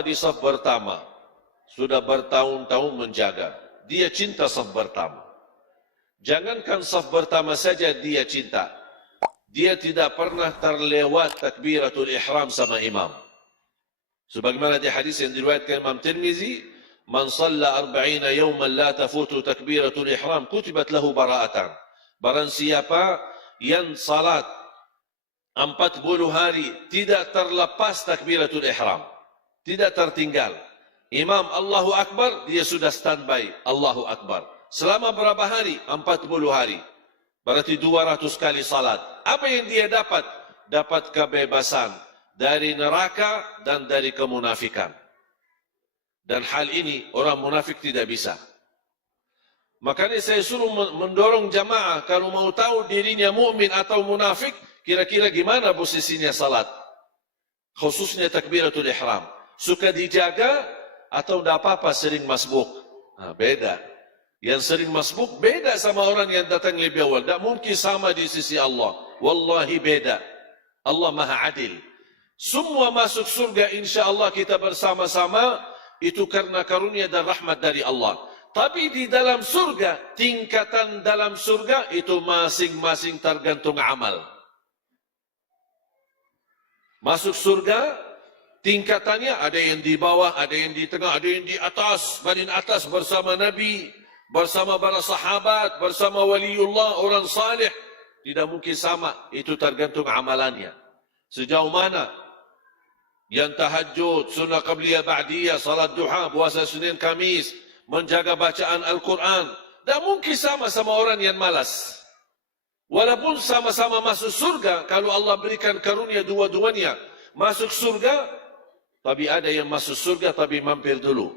bapa di saf pertama, sudah bertahun-tahun menjaga. Dia cinta saf pertama. Jangankan saf pertama saja dia cinta. Dia tidak pernah terlewat takbiratul ihram sama imam. Sebagaimana di hadis yang diriwayatkan Imam Tirmizi, "Man shalla 40 yawman la tafutu takbiratul ihram, kutibat lahu bara'atan." Barang siapa yang salat 40 hari tidak terlepas takbiratul ihram, tidak tertinggal. Imam Allahu Akbar, dia sudah standby Allahu Akbar. Selama berapa hari? 40 hari. Berarti 200 kali salat. Apa yang dia dapat? Dapat kebebasan dari neraka dan dari kemunafikan. Dan hal ini orang munafik tidak bisa. Makanya saya suruh mendorong jamaah, kalau mau tahu dirinya mukmin atau munafik, kira-kira gimana posisinya salat. Khususnya takbiratul ihram. Suka dijaga atau tidak apa-apa sering masbuk? Nah, beda. Yang sering masbuk beda sama orang yang datang lebih awal. Tak mungkin sama di sisi Allah. Wallahi beda. Allah Maha Adil. Semua masuk surga insya Allah kita bersama-sama, itu karena karunia dan rahmat dari Allah. Tapi di dalam surga, tingkatan dalam surga itu masing-masing tergantung amal. Masuk surga, tingkatannya ada yang di bawah, ada yang di tengah, ada yang di atas, paling atas bersama Nabi, bersama para sahabat, bersama waliullah, orang salih. Tidak mungkin sama, itu tergantung amalannya. Sejauh mana yang tahajud, sunnah qabliyah ba'diyah, salat duha, puasa Senin Kamis, menjaga bacaan Al-Quran, tak mungkin sama orang yang malas. Walaupun sama-sama masuk surga, kalau Allah berikan karunia dua-duanya masuk surga, tapi ada yang masuk surga tapi mampir dulu.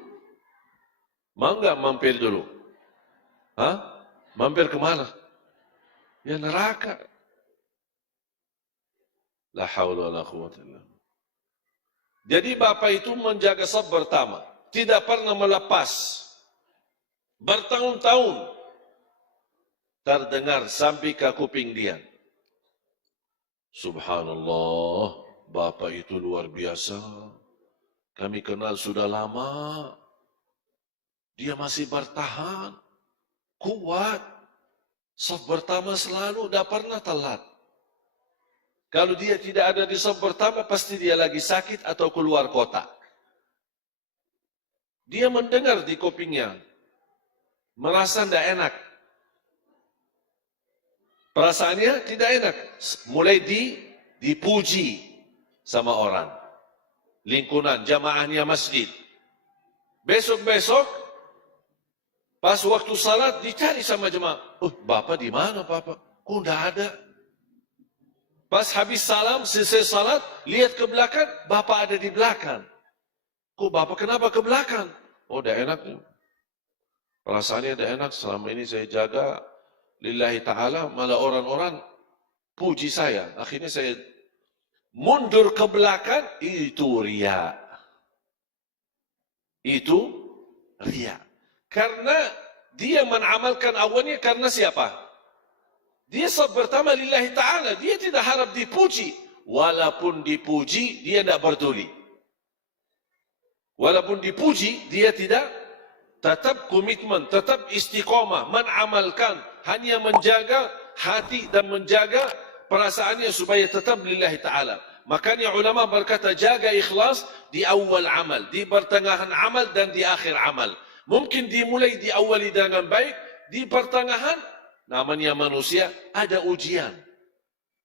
Mau enggak mampir dulu? Hah? Mampir kemana? Ya neraka. La haula wa la quwwata illa billah. Jadi bapak itu menjaga saf pertama, tidak pernah melepas. Bertahun-tahun terdengar sampai ke kuping dia. Subhanallah, bapak itu luar biasa. Kami kenal sudah lama. Dia masih bertahan, kuat. Saf pertama selalu, tidak pernah telat. Kalau dia tidak ada di saf pertama, pasti dia lagi sakit atau keluar kota. Dia mendengar di kupingnya, merasa tidak enak. Perasaannya tidak enak. Mulai dipuji sama orang. Lingkungan, jamaahnya masjid. Besok-besok, pas waktu salat, dicari sama jemaah. Oh, bapak di mana bapak? Kok tidak ada? Pas habis salam, selesai salat, lihat ke belakang, bapak ada di belakang. Kok bapak kenapa ke belakang? Oh, dah enak. Perasaannya dah enak, selama ini saya jaga lillahi ta'ala, malah orang-orang puji saya. Akhirnya saya mundur ke belakang, itu riya. Itu riya. Karena dia menamalkan awalnya karena siapa? Dia saf pertama lillahi ta'ala. Dia tidak harap dipuji. Walaupun dipuji, dia tidak peduli. Walaupun dipuji, dia tidak, tetap komitmen, tetap istiqamah, menamalkan, hanya menjaga hati dan menjaga perasaannya supaya tetap lillahi ta'ala. Makanya ulama berkata, jaga ikhlas di awal amal, di pertengahan amal dan di akhir amal. Mungkin dimulai diawali dengan baik, di pertengahan, namanya manusia, ada ujian,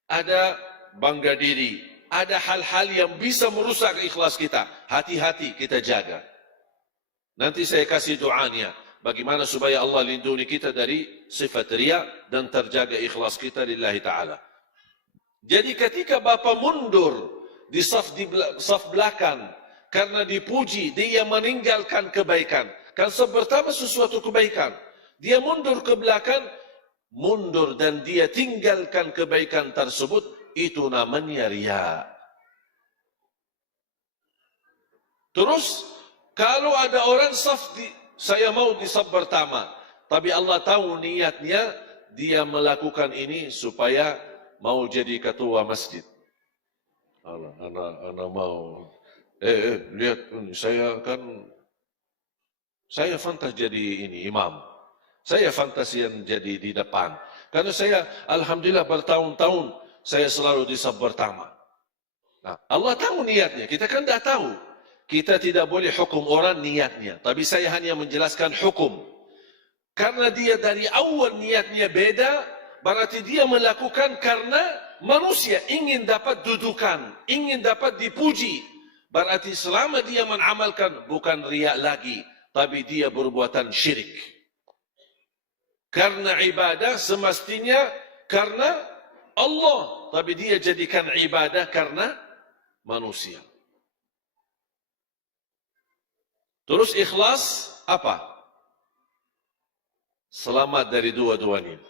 ada bangga diri, ada hal-hal yang bisa merusak ikhlas kita. Hati-hati kita jaga. Nanti saya kasih doanya, bagaimana supaya Allah lindungi kita dari sifat riya dan terjaga ikhlas kita lillahi ta'ala. Jadi ketika bapak mundur di saf belakang karena dipuji, dia meninggalkan kebaikan. Kan saf pertama sesuatu kebaikan. Dia mundur ke belakang, mundur dan dia tinggalkan kebaikan tersebut, itu namanya riya. Terus kalau ada orang saya mau di saf pertama, tapi Allah tahu niatnya dia melakukan ini supaya mau jadi ketua masjid. Anak mau Lihat, saya fantas jadi ini imam. Saya fantas yang jadi di depan. Karena saya, alhamdulillah bertahun-tahun, saya selalu di saf pertama. Nah, Allah tahu niatnya, kita kan dah tahu. Kita tidak boleh hukum orang niatnya. Tapi saya hanya menjelaskan hukum. Karena dia dari awal niatnya beda, berarti dia melakukan karena manusia ingin dapat dudukan, ingin dapat dipuji. Berarti selama dia mengamalkan bukan riak lagi, tapi dia berbuatan syirik. Karena ibadah semestinya karena Allah, tapi dia jadikan ibadah karena manusia. Terus ikhlas apa? Selamat dari dua-duanya.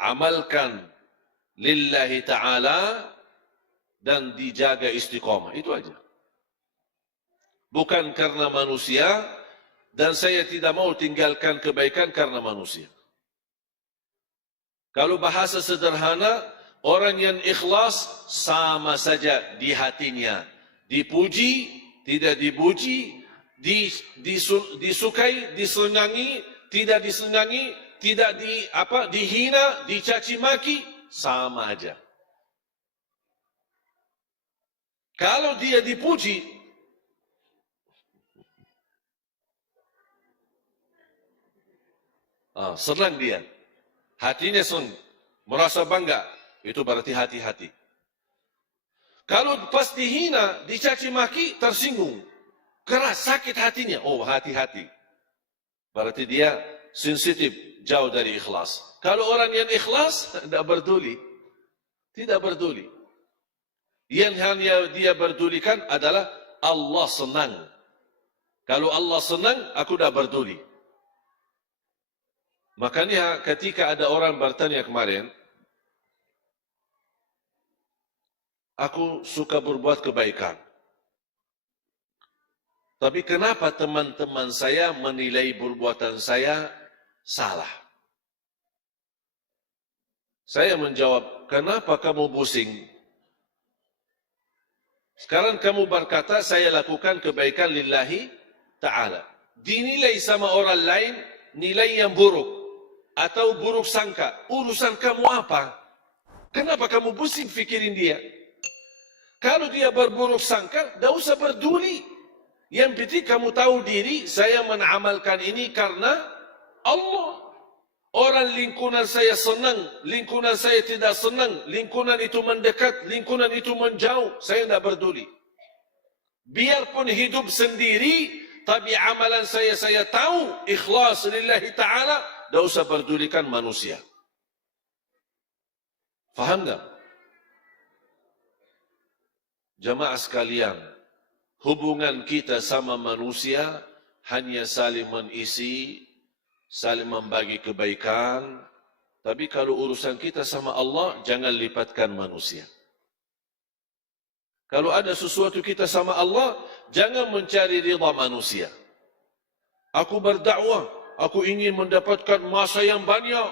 Amalkan lillahi ta'ala dan dijaga istiqamah. Itu aja. Bukan karena manusia, dan saya tidak mau tinggalkan kebaikan karena manusia. Kalau bahasa sederhana, orang yang ikhlas sama saja di hatinya. Dipuji, tidak dipuji, disukai, disenangi, tidak disenangi, tidak dihina, dicaci maki, sama aja. Kalau dia dipuji, senang dia, hatinya senang, merasa bangga, itu berarti hati-hati. Kalau pas dihina, dicaci maki, tersinggung, keras, sakit hatinya, oh hati-hati. Berarti dia sensitif, jauh dari ikhlas. Kalau orang yang ikhlas, tidak peduli. Tidak peduli. Yang hanya dia pedulikan adalah Allah senang. Kalau Allah senang, aku tidak peduli. Makanya ketika ada orang bertanya kemarin, aku suka berbuat kebaikan. Tapi kenapa teman-teman saya menilai perbuatan saya salah? Saya menjawab, kenapa kamu pusing? Sekarang kamu berkata, saya lakukan kebaikan lillahi ta'ala. Dinilai sama orang lain, nilai yang buruk. Atau buruk sangka. Urusan kamu apa? Kenapa kamu pusing fikirin dia? Kalau dia berburuk sangka, tidak usah peduli. Yang penting kamu tahu diri, saya mengamalkan ini karena Allah. Orang lingkungan saya senang, lingkungan saya tidak senang, lingkungan itu mendekat, lingkungan itu menjauh, saya tidak peduli. Biarpun hidup sendiri, tapi amalan saya tahu, ikhlas lillahi ta'ala, tidak usah pedulikan manusia. Faham tak? Jamaah sekalian, hubungan kita sama manusia hanya saling mengisi, saling membagi kebaikan. Tapi kalau urusan kita sama Allah, jangan lipatkan manusia. Kalau ada sesuatu kita sama Allah, jangan mencari ridha manusia. Aku berdakwah, aku ingin mendapatkan masa yang banyak.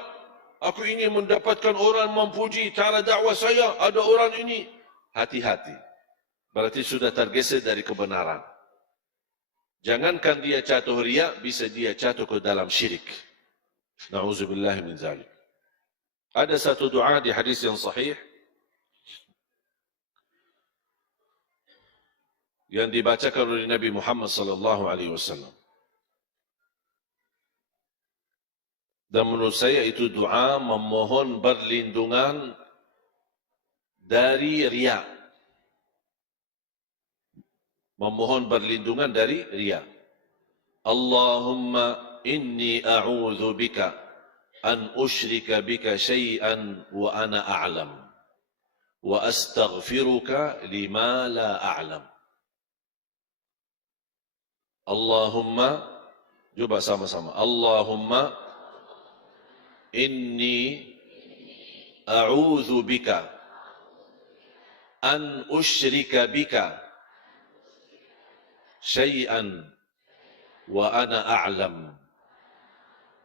Aku ingin mendapatkan orang memuji cara dakwah saya, ada orang ini. Hati-hati. Berarti sudah tergeser dari kebenaran. Jangankan dia jatuh riya, bisa dia jatuh ke dalam syirik. Na'udzubillah min zalik. Ada satu doa di hadis yang sahih yang dibacakan oleh Nabi Muhammad sallallahu alaihi wasallam. Dan menurut saya itu doa memohon perlindungan dari riya. Memohon perlindungan dari riya. Allahumma inni a'udzu bika an usyrika bika syai'an wa ana a'lam wa astaghfiruka lima la a'lam. Allahumma, coba sama-sama. Allahumma inni a'udzu bika an usyrika bika syai'an wa ana a'lam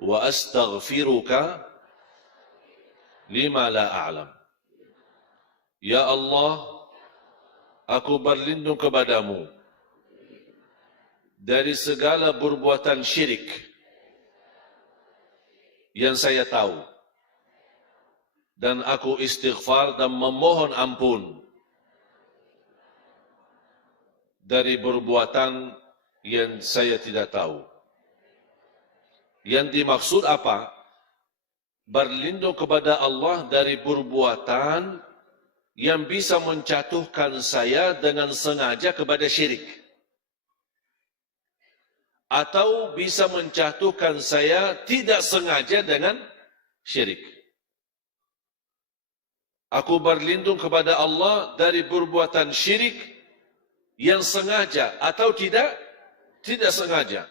wa astaghfiruka lima la a'lam. Ya Allah, aku berlindung kepadamu dari segala perbuatan syirik yang saya tahu, dan aku istighfar dan memohon ampun dari perbuatan yang saya tidak tahu. Yang dimaksud apa? Berlindung kepada Allah dari perbuatan yang bisa menjatuhkan saya dengan sengaja kepada syirik, atau bisa menjatuhkan saya tidak sengaja dengan syirik. Aku berlindung kepada Allah dari perbuatan syirik yang sengaja atau tidak sengaja.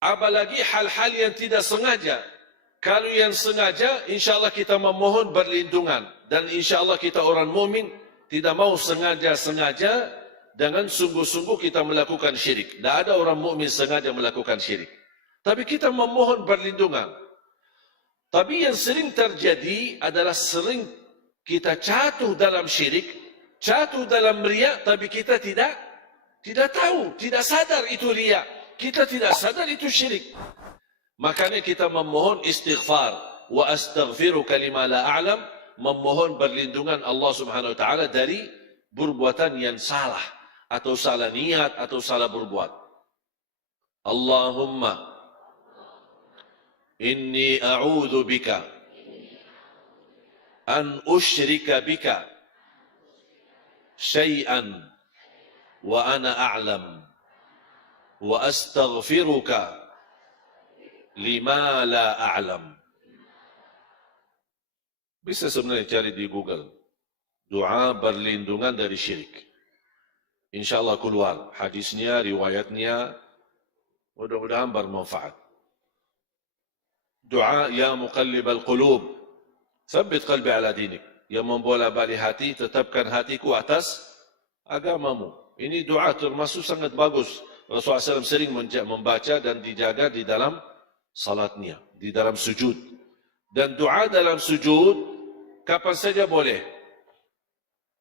Apalagi hal-hal yang tidak sengaja. Kalau yang sengaja, insya Allah kita memohon berlindungan. Dan insya Allah kita orang mukmin tidak mau sengaja-sengaja dengan sungguh-sungguh kita melakukan syirik. Tidak ada orang mukmin sengaja melakukan syirik. Tapi kita memohon berlindungan. Tapi yang sering terjadi adalah sering kita jatuh dalam syirik, jatuh dalam riya, tapi kita tidak tahu, tidak sadar itu riya. Kita tidak sadar itu syirik. Makanya kita memohon istighfar. Wa astaghfiruka lima la a'lam. Memohon berlindungan Allah subhanahu wa ta'ala dari perbuatan yang salah. Atau salah niat, atau salah berbuat. Allahumma inni a'udhu bika an usyrika bika syai'an wa ana a'lam. Wa astaghfiruka lima la a'lam. Bisa sebenarnya cari di Google doa berlindungan dari syirik. InsyaAllah keluar hadisnya, riwayatnya. Mudah-mudahan bermanfaat. Doa ya muqallibal qulub, tsabbit qalbi ala dinik. Yang membola-balik hati, tetapkan hatiku atas agamamu. Ini doa termasuk sangat bagus. Rasulullah SAW sering membaca dan dijaga di dalam salatnya, di dalam sujud. Dan doa dalam sujud, kapan saja boleh.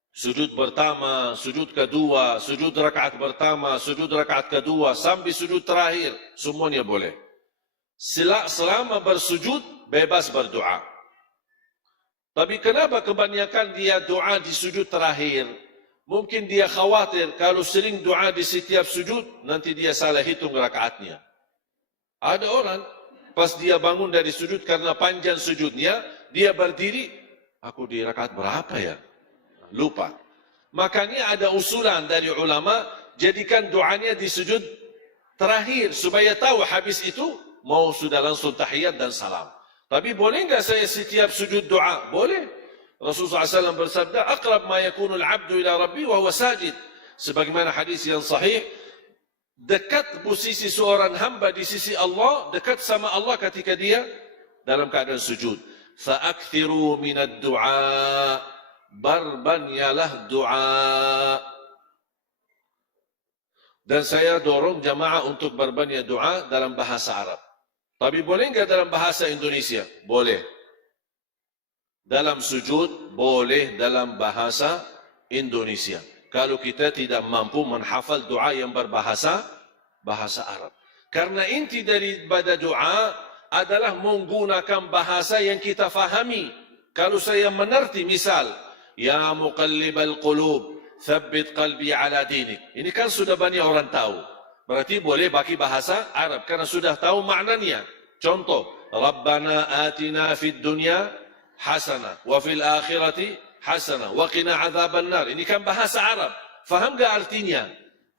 Sujud pertama, sujud kedua, sujud rakaat pertama, sujud rakaat kedua, sampai sujud terakhir, semuanya boleh. Selama bersujud, bebas berdoa. Tapi kenapa kebanyakan dia doa di sujud terakhir? Mungkin dia khawatir kalau sering doa di setiap sujud, nanti dia salah hitung rakaatnya. Ada orang, pas dia bangun dari sujud karena panjang sujudnya, dia berdiri, aku di rakaat berapa ya? Lupa. Makanya ada usulan dari ulama, jadikan doanya di sujud terakhir, supaya tahu habis itu, mau sudah langsung tahiyat dan salam. Tapi boleh enggak saya setiap sujud doa? Boleh. Rasulullah SAW bersabda, "Aqrab ma yakunul abdu ila rabbi wa huwa sajid." Sebagaimana hadis yang sahih, dekat posisi seorang hamba di sisi Allah, dekat sama Allah ketika dia dalam keadaan sujud. Fa'akthiru minad du'a, barbanyalah doa. Dan saya dorong jamaah untuk berbanyak doa dalam bahasa Arab. Tapi boleh enggak dalam bahasa Indonesia? Boleh. Dalam sujud, boleh dalam bahasa Indonesia. Kalau kita tidak mampu menghafal doa yang berbahasa Arab. Karena inti daripada doa adalah menggunakan bahasa yang kita fahami. Kalau saya mengerti, misal, ya muqallibal qulub, thabbit qalbi ala dinik. Ini kan sudah banyak orang tahu. Berarti boleh pakai bahasa Arab karena sudah tahu maknanya. Contoh, Rabbana atina fid dunya hasanah wa fil akhirati hasanah wa qina adzaban nar. Ini kan bahasa Arab. Faham enggak artinya?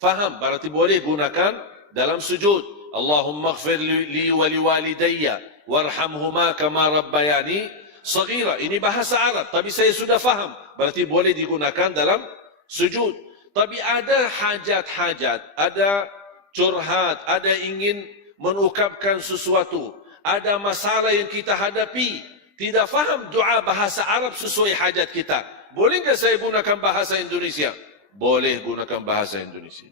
Faham. Berarti boleh gunakan dalam sujud. Allahumma ighfir li wa liwalidayya warhamhuma kama rabbayani shaghira. Ini bahasa Arab, tapi saya sudah faham. Berarti boleh digunakan dalam sujud. Tapi ada hajat-hajat, ada curhat, ada ingin mengungkapkan sesuatu, ada masalah yang kita hadapi, tidak faham doa bahasa Arab sesuai hajat kita. Boleh enggak saya gunakan bahasa Indonesia? Boleh gunakan bahasa Indonesia.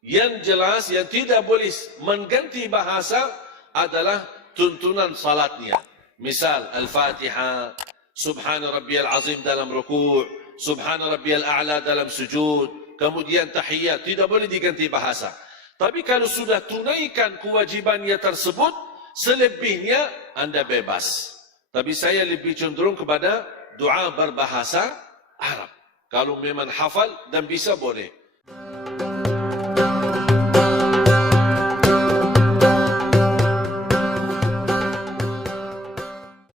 Yang jelas, yang tidak boleh mengganti bahasa adalah tuntunan salatnya. Misal, Al-Fatihah, Subhana rabbiyal azim dalam rukuk, subhana rabbiyal a'la dalam sujud, kemudian tahiyat, tidak boleh diganti bahasa. Tapi kalau sudah tunaikan kewajibannya tersebut, selebihnya anda bebas. Tapi saya lebih cenderung kepada doa berbahasa Arab. Kalau memang hafal dan bisa boleh.